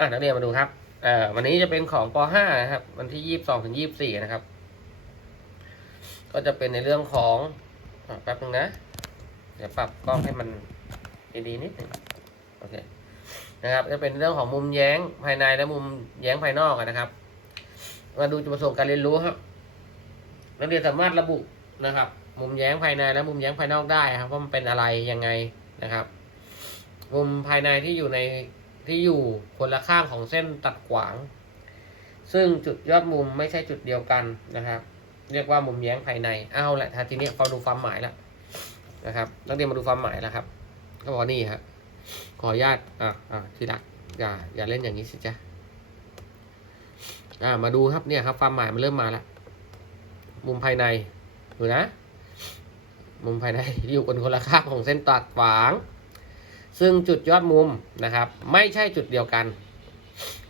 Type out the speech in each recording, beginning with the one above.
อะนักเรียนมาดูครับเอ่อวันนี้จะเป็นของป .5 นะครับ วันที่ยี่สิบสองถึงยี่สิบสี่นะครับ ก็จะเป็นในเรื่องของอแป๊บนึงนะ เดี๋ยวปรับกล้องให้มันดีๆนิดหนึงโอเคนะครับ จะเป็นเรื่องของมุมแย้งภายในและมุมแย้งภายนอกนะครับ มาดูจุดประสงค์การเรียนรู้ครับนักเรียนสามารถระบุนะครับ มุมแย้งภายในและมุมแย้งภายนอกได้ครับว่ามันเป็นอะไรยังไงนะครับ มุมภายในที่อยู่ใน ที่อยู่คนละข้างของเส้นตัดขวาง ซึ่งจุดยอดมุมไม่ใช่จุดเดียวกันนะครับ เรียกว่ามุมแย้งภายในเอาแหละทีนี้เราดูความหมายแล้วนะครับนักเรียนมาดูความหมายแล้วครับก็บอกนี่ครับขออนุญาตอะอะที่รักอย่าอย่าเล่นอย่างนี้สิจ๊ะอ่ามาดูครับเนี่ยครับความหมายมันเริ่มมาแล้วมุมภายในดูนะ มุมภายในอยู่บนคนละข้างของเส้นตัดขวาง ซึ่งจุดยอดมุมนะครับ ไม่ใช่จุดเดียวกัน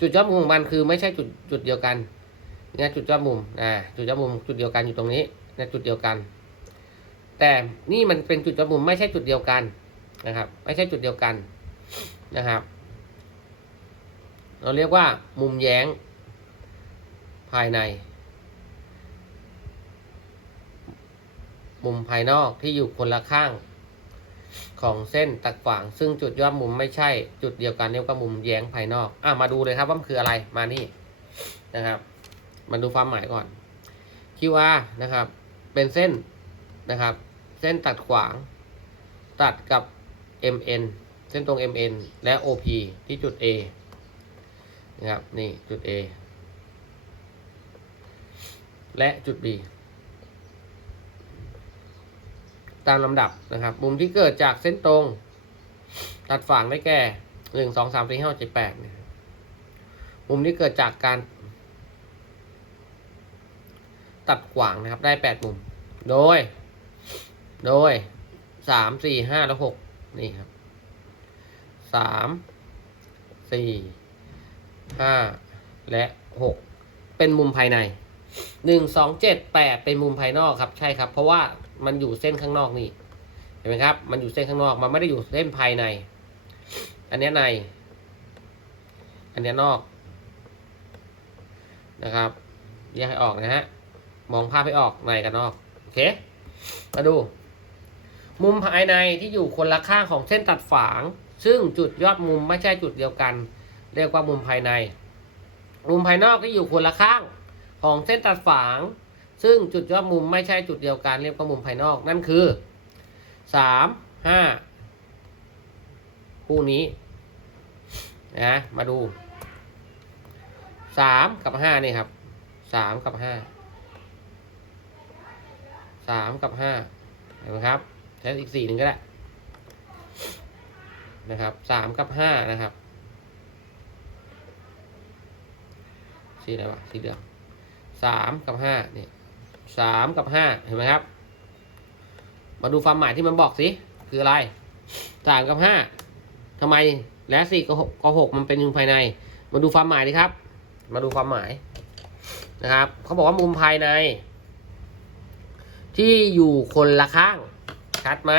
จุดยอดมุมของมันคือไม่ใช่จุดจุดเดียวกันเนี่ยจุดยอดมุมอ่าจุดยอดมุมจุดเดียวกันอยู่ตรงนี้นี่ยจุดเดียวกัน แต่นี่มันเป็นจุดยอดมุมไม่ใช่จุดเดียวกันนะครับ ไม่ใช่จุดเดียวกันนะครับ เราเรียกว่ามุมแย้งภายใน มุมภายนอกที่อยู่คนละข้าง ของเส้นตัดขวาง ซึ่งจุดยอดมุมไม่ใช่จุดเดียวกันเรียกว่ามุมแย้งภายนอก อะมาดูเลยครับว่ามันคืออะไรมานี่นะครับ มาดูความหมายก่อน QR นะครับ เป็นเส้นนะครับ เส้นตัดขวาง ตัดกับ MN เส้นตรง MN และ OP ที่จุด A นะครับ นี่จุด A และจุด B ตามลำดับนะครับ มุมที่เกิดจากเส้นตรง ตัดฝางได้แก่หนึ่งสองสามสี่ห้าเจ็ดแปดมุมที่เกิดจากการ ตัดขวางนะครับได้แปดมุม โดย โดยสามสี่ห้าแล้วหกนี่ครับสามสี่ห้าและหกเป็นมุมภายในหนึ่งสองเจ็ดแปดเป็นมุมภายนอกครับใช่ครับ เพราะว่า มันอยู่เส้นข้างนอกนี่เห็นไหมครับ มันอยู่เส้นข้างนอก มันไม่ได้อยู่เส้นภายใน อันนี้ใน อันนี้นอก นะครับแยกให้ออกนะฮะ มองภาพให้ออกในกับนอก โอเค มาดู มุมภายในที่อยู่คนละข้างของเส้นตัดฝาง ซึ่งจุดยอดมุมไม่ใช่จุดเดียวกัน เรียกว่ามุมภายใน มุมภายนอกที่อยู่คนละข้างของเส้นตัดฝาง ซึ่งจุดยอดมุมไม่ใช่จุดเดียวกันเรียกว่ามุมภายนอกนั่นคือสามห้าคู่นี้นะมาดูสามกับห้านี่ครับสามกับห้าสามกับห้าเห็นไหมครับใช้อีกสี่หนึ่งก็ได้นะครับสามกับห้านะครับสีอะไรวะสีเหลืองสามกับห้านี่ สามกับห้าเห็นไหมครับ มาดูความหมายที่มันบอกสิ คืออะไรสามกับห้าทำไมและสี่กับหกกับหกมันเป็นมุมภายใน มาดูความหมายดิครับ มาดูความหมายนะครับเขาบอกว่ามุมภายใน ที่อยู่คนละข้างชัดไหม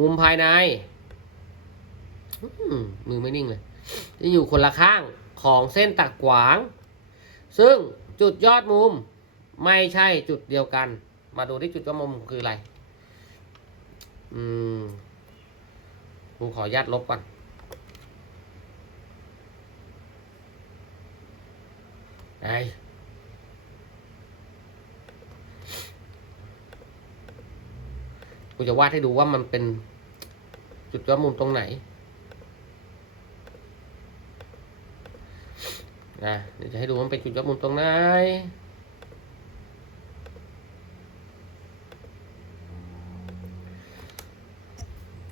มุมภายในมือไม่นิ่งเลยที่อยู่คนละข้างของเส้นตัดขวาง ซึ่งจุดยอดมุม ไม่ใช่จุดเดียวกัน มาดูที่จุดยอดมุมคืออะไร อืมกูขออนุญาตลบก่อนได้กูจะวาดให้ดูว่ามันเป็นจุดยอดมุมตรงไหนนะเดี๋ยวจะให้ดูว่ามันเป็นจุดยอดมุมตรงไหน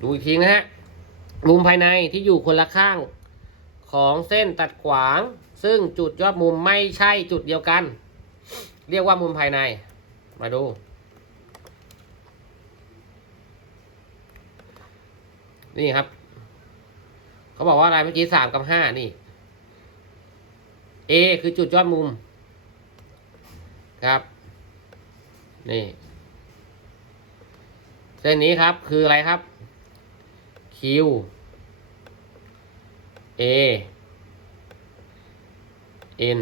ดูอีกทีนะฮะมุมภายในที่อยู่คนละข้างของเส้นตัดขวาง ซึ่งจุดยอดมุมไม่ใช่จุดเดียวกัน เรียกว่ามุมภายใน มาดู นี่ครับ เขาบอกว่าอะไรเมื่อกี้สามกับห้านี่ A คือจุดยอดมุม ครับ นี่ เส้นนี้ครับคืออะไรครับ Q A n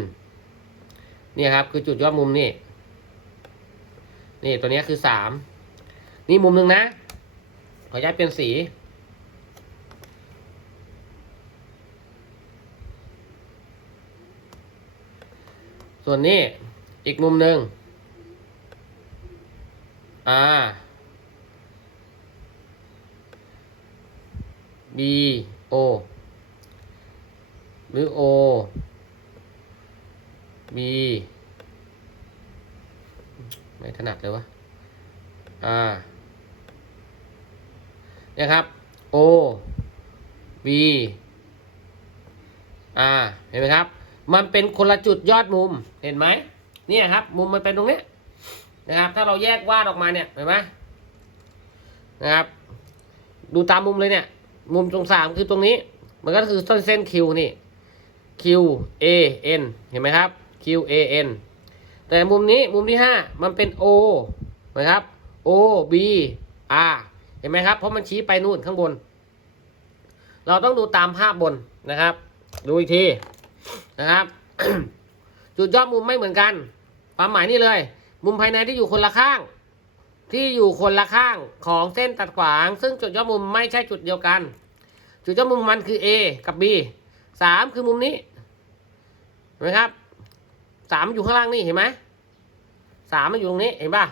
เนี่ยครับ คือจุดยอดมุมนี่ นี่ตัวนี้คือสาม นี่มุมหนึ่งนะ ขออนุญาตเปลี่ยนสี ส่วนนี้อีกมุมหนึ่ง R B O หรือ O B ไม่ถนัดเลยวะ R เนี่ยครับ O B R เห็นไหมครับ มันเป็นคนละจุดยอดมุม เห็นไหมเนี่ยครับ มุมมันเป็นตรงนี้นะครับ ถ้าเราแยกวาดออกมาเนี่ย เห็นไหมนะครับ ดูตามมุมเลยเนี่ย มุมตรงสามคือตรงนี้ มันก็คือต้นเส้น Q นี่ Q A N เห็นไหมครับ Q A N แต่มุมนี้มุมที่ห้ามันเป็น O นะครับ O B R เห็นไหมครับ เพราะมันชี้ไปนู่นข้างบน เราต้องดูตามภาพบนนะครับ ดูอีกทีนะครับ จุดยอดมุมไม่เหมือนกัน ความหมายนี่เลย มุมภายในที่อยู่คนละข้าง ที่อยู่คนละข้างของเส้นตัดขวาง ซึ่งจุดยอดมุมไม่ใช่จุดเดียวกัน จุดยอดมุมมันคือ A กับ B สามคือมุมนี้เห็นไหมครับสามอยู่ข้างล่างนี่เห็นไหมสามมันอยู่ตรงนี้เห็นป่ะ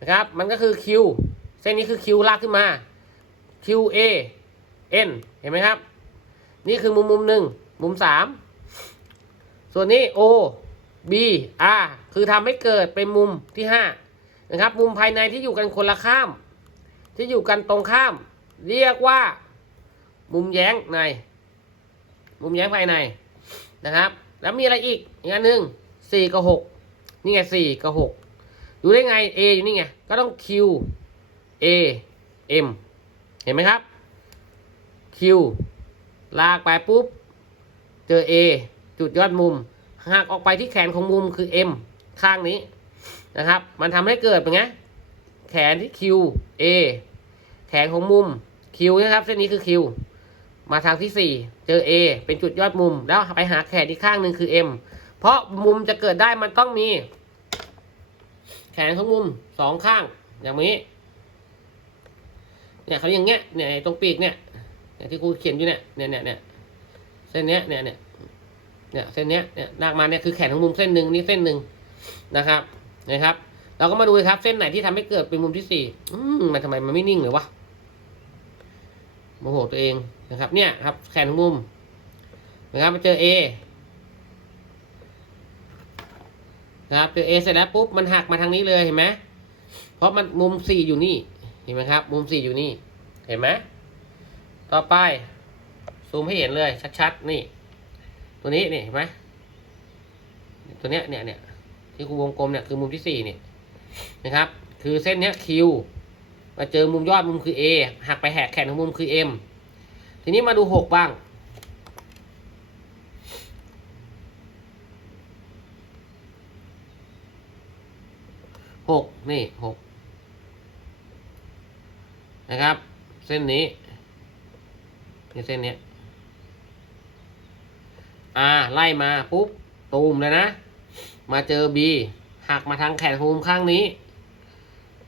นะครับ มันก็คือ Q เส้นนี้คือ Q ลากขึ้นมา Q A N เห็นไหมครับ นี่คือมุมมุมหนึ่งมุมสามส่วนนี้ O B R คือทำให้เกิดเป็นมุมที่ห้า นะครับ มุมภายในที่อยู่กันคนละข้าม ที่อยู่กันตรงข้าม เรียกว่า มุมแย้งใน มุมแย้งภายในนะครับ แล้วมีอะไรอีกอีกอันหนึ่งสี่กับหกนี่ไงสี่กับหกดูได้ไง A อยู่นี่ไง ก็ต้อง Q A M เห็นไหมครับ Q ลากไปปุ๊บ เจอ A จุดยอดมุมหักออกไปที่แขนของมุมคือ M ข้างนี้ นะครับ มันทำให้เกิดเป็นไง แขนที่ Q A แขนของมุม Q นะครับ เส้นนี้คือ Q มาทางที่ 4 เจอ A เป็นจุดยอดมุม แล้วไปหาแขนอีกข้างหนึ่งคือ M เพราะมุมจะเกิดได้มันต้องมี แขนของมุมสองข้าง อย่างนี้ เนี่ยเขาอย่างเงี้ย เนี่ยตรงปีกเนี่ยเนี่ยที่ครูเขียนอยู่เนี่ยเนี่ยเนี่ยเนี่ยเส้นเนี้ยเนี่ยเนี่ยเนี่ยเส้นเนี้ยเนี่ยลากมาเนี่ยคือแขนของมุมเส้นหนึ่งนี่เส้นหนึ่งนะครับ นะครับ เราก็มาดูครับ เส้นไหนที่ทำให้เกิดเป็นมุมที่สี่มันทำไมมันไม่นิ่งเลยวะโมโหตัวเองนะครับ เนี่ยครับ แขนมุมนะครับมาเจอ A นะครับเจอ A เสร็จแล้วปุ๊บมันหักมาทางนี้เลยเห็นไหมเพราะมันมุมสี่อยู่นี่เห็นไหมครับ มุมสี่อยู่นี่ เห็นไหมต่อไปซูมให้เห็นเลยชัดๆนี่ ตัวนี้นี่เห็นไหมตัวเนี้ยเนี่ยเนี่ย ที่ครูวงกลมเนี่ยคือมุมที่สี่เนี่ยนะครับ คือเส้นเนี้ย Q มาเจอมุมยอดมุมคือ A หักไปแหกแขนของมุมคือ M ทีนี้มาดูหกบ้างหกนี่หกนะครับ เส้นนี้นี่เส้นเนี้ยอ่าไล่มาปุ๊บตูมเลยนะ มาเจอ B หักมาทางแขนของมุมข้างนี้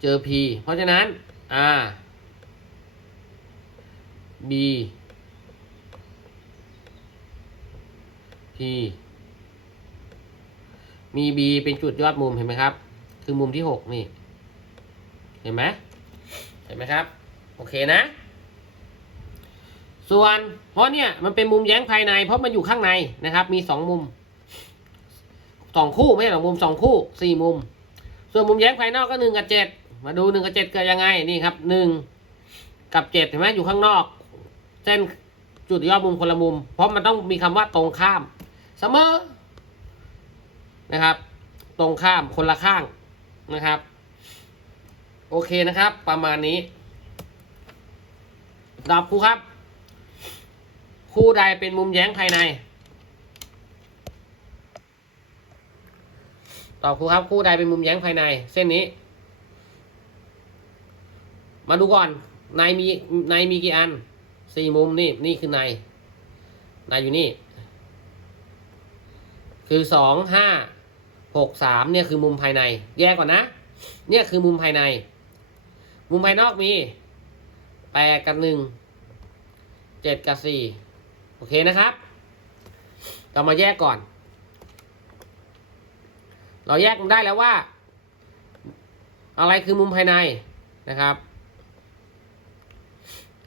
เจอ P เพราะฉะนั้น R B P มี B เป็นจุดยอดมุมเห็นไหมครับ คือมุมที่หกนี่ เห็นไหมเห็นไหมครับ โอเคนะ ส่วนเพราะเนี่ยมันเป็นมุมแย้งภายใน เพราะมันอยู่ข้างในนะครับ มีสองมุม สองคู่ไม่ใช่หรอมุมสองคู่สี่มุม ส่วนมุมแย้งภายนอกก็หนึ่งกับเจ็ดมาดูหนึ่งกับเจ็ดเกิดยังไงนี่ครับหนึ่งกับเจ็ดเห็นไหมอยู่ข้างนอก เส้นจุดยอดมุมคนละมุม เพราะมันต้องมีคำว่าตรงข้ามเสมอนะครับ ตรงข้ามคนละข้างนะครับ โอเคนะครับ ประมาณนี้ดอบครูครับ คู่ใดเป็นมุมแย้งภายใน ตอบครูครับคู่ใดเป็นมุมแย้งภายใน เส้นนี้ มาดูก่อนในมีในมีกี่อันสี่มุมนี่นี่คือในในอยู่นี่ คือสองห้าหกสามเนี่ยคือมุมภายใน แยกก่อนนะ เนี่ยคือมุมภายใน มุมภายนอกมีแปดกับหนึ่งเจ็ดกับสี่โอเคนะครับ เรามาแยกก่อน เราแยกมันได้แล้วว่า อะไรคือมุมภายในนะครับ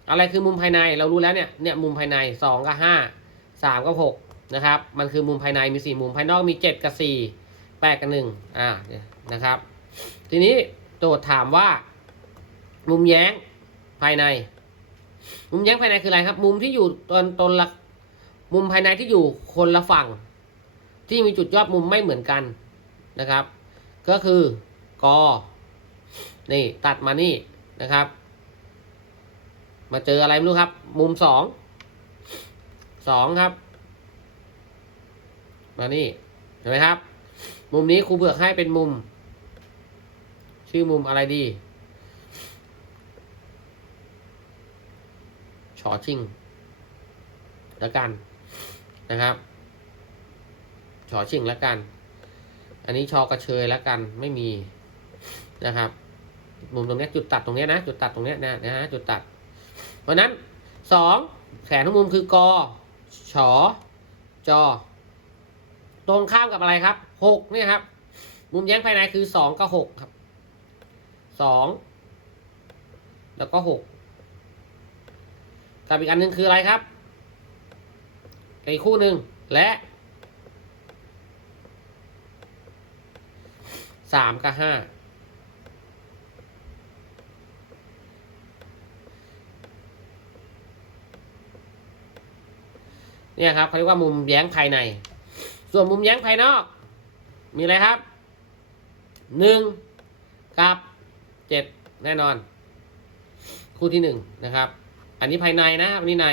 อะไรคือมุมภายในเรารู้แล้วเนี่ยเนี่ยมุมภายในสองกับห้าสามกับหกนะครับ มันคือมุมภายในมีสี่มุมภายนอกมีเจ็ดกับสี่แปดกับหนึ่งอ่าเนี่ยนะครับ ทีนี้โจทย์ถามว่า มุมแย้งภายใน มุมแย้งภายในคืออะไรครับ มุมที่อยู่ตนตนละมุมภายในที่อยู่คนละฝั่ง ที่มีจุดยอดมุมไม่เหมือนกัน นะครับ ก็คือกอนี่ตัดมานี่นะครับ มาเจออะไรไม่รู้ครับ มุมสองสองครับ มานี่เห็นไหมครับ มุมนี้ครูเบือกให้เป็นมุม ชื่อมุมอะไรดีชอชิงแล้วกันนะครับชอชิงแล้วกัน อันนี้ชอกระเชยแล้วกันไม่มีนะครับ มุมตรงนี้จุดตัดตรงนี้นะ จุดตัดตรงนี้นะนะฮะจุดตัด เพราะนั้นสองแขนของมุมคือกอชอจอ ตรงข้ามกับอะไรครับหกเนี่ยครับ มุมแย้งภายในคือสองกับหกครับสองแล้วก็หกกับอีกอันหนึ่งคืออะไรครับอีกคู่หนึ่งและ สามกับห้าเนี่ยครับเขาเรียกว่ามุมแย้งภายใน ส่วนมุมแย้งภายนอก มีอะไรครับหนึ่งกับเจ็ดแน่นอน คู่ที่หนึ่งนะครับ อันนี้ภายในนะอันนี้ใน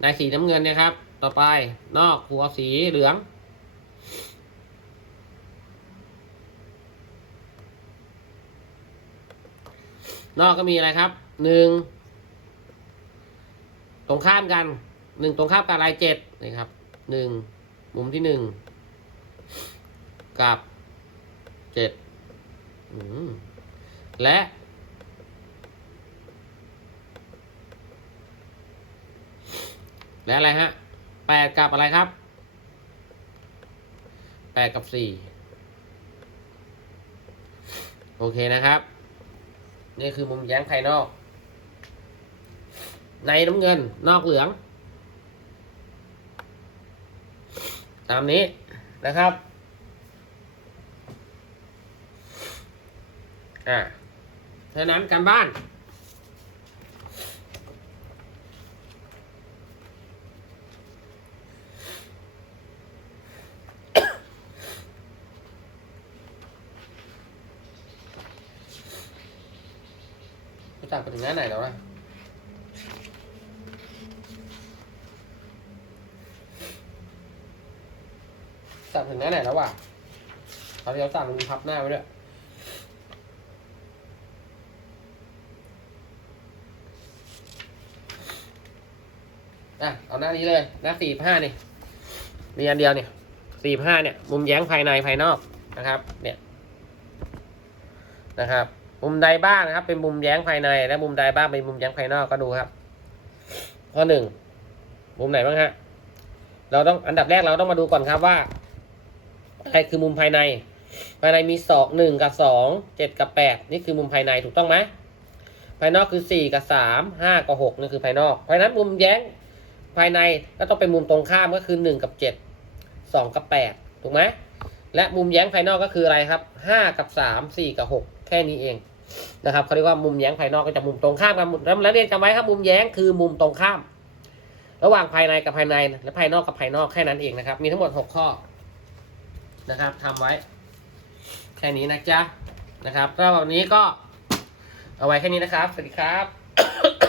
ในสีน้ำเงินเนี่ยครับ ต่อไปนอกหัวสีเหลือง นอกก็มีอะไรครับหนึ่งตรงข้ามกันหนึ่งตรงข้ามกับลายเจ็ดนะครับหนึ่งมุมที่หนึ่งกับเจ็ดและและอะไรฮะแปดกับอะไรครับแปดกับสี่โอเคนะครับ นี่คือมุมแย้งภายนอก ในน้ำเงินนอกเหลือง ตามนี้นะครับ อ่าฉะนั้นการบ้าน จักไปถึงหน้าไหนแล้วนะสั่งถึงหน้าไหนแล้ววะเขาเดี๋ยวสั่งมันมีพับหน้าไว้ด้วยอะเอาหน้านี้เลยหน้าสี่ห้านี่มีอันเดียวเนี่ยสี่ห้าเนี่ย มุมแย้งภายในภายนอกนะครับ เนี่ยนะครับ มุมใดบ้างนะครับ เป็นมุมแย้งภายใน และมุมใดบ้างเป็นมุมแย้งภายนอกก็ดูครับ ข้อหนึ่งมุมไหนบ้างฮะเราต้องอันดับแรกเราต้องมาดูก่อนครับว่าอะไรคือมุมภายใน ภายในมีสองหนึ่งกับสองเจ็ดกับแปดนี่คือมุมภายในถูกต้องไหมภายนอกคือสี่กับสามห้ากับหกนี่คือภายนอก เพราะฉะนั้นมุมแย้งภายในก็ต้องเป็นมุมตรงข้ามก็คือหนึ่งกับเจ็ดสองกับแปดถูกไหมและมุมแย้งภายนอกก็คืออะไรครับห้ากับสามสี่กับหกแค่นี้เอง นะครับเขาเรียกว่ามุมแย้งภายนอกก็จะมุมตรงข้ามกันแล้วแล้วเรียนจำไว้ครับมุมแย้งคือมุมตรงข้าม ระหว่างภายในกับภายในและภายนอกกับภายนอกแค่นั้นเองนะครับ มีทั้งหมดหกข้อนะครับทำไว้ แค่นี้นะจ๊ะนะครับก็วันนี้ก็เอาไว้แค่นี้นะครับ สวัสดีครับ